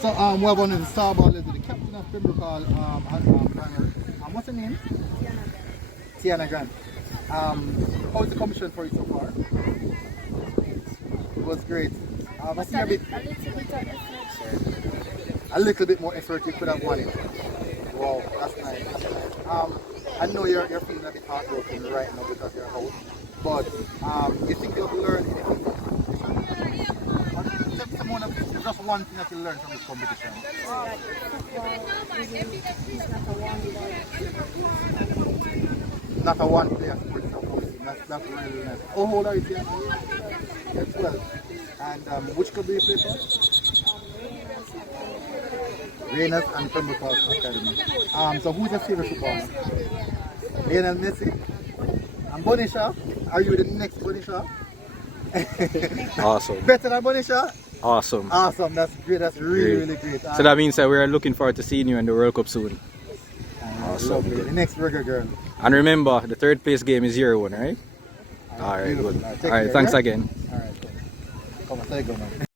So we have one of the star ballers, the captain of Pembroke Hall primary. What's her name? Tianna Grant. How was the commission for you so far? It was great. I see a little bit more effort, you could have won it. Wow, that's nice. I know you're feeling a bit heartbroken right now because you're out, but you think you'll learn anything from the competition? Just one thing that you learn from this competition. Not a one player sport, that's really nice. How old are you? You're 12. And which club do you play for? Reynolds and Pembroke Hall Academy. So who's your favorite footballer? Lionel Messi? And Bonnie Shaw? Are you the next Bonnie Shaw? Awesome. Better than Bonnie Shaw? Awesome. Awesome, that's great, that's really great. So that means that we're looking forward to seeing you in the World Cup soon. Awesome. Lovely. The next burger girl. And remember, the third place game is your one, right? Alright, good. Alright, thanks again. Alright, come on, say go, man.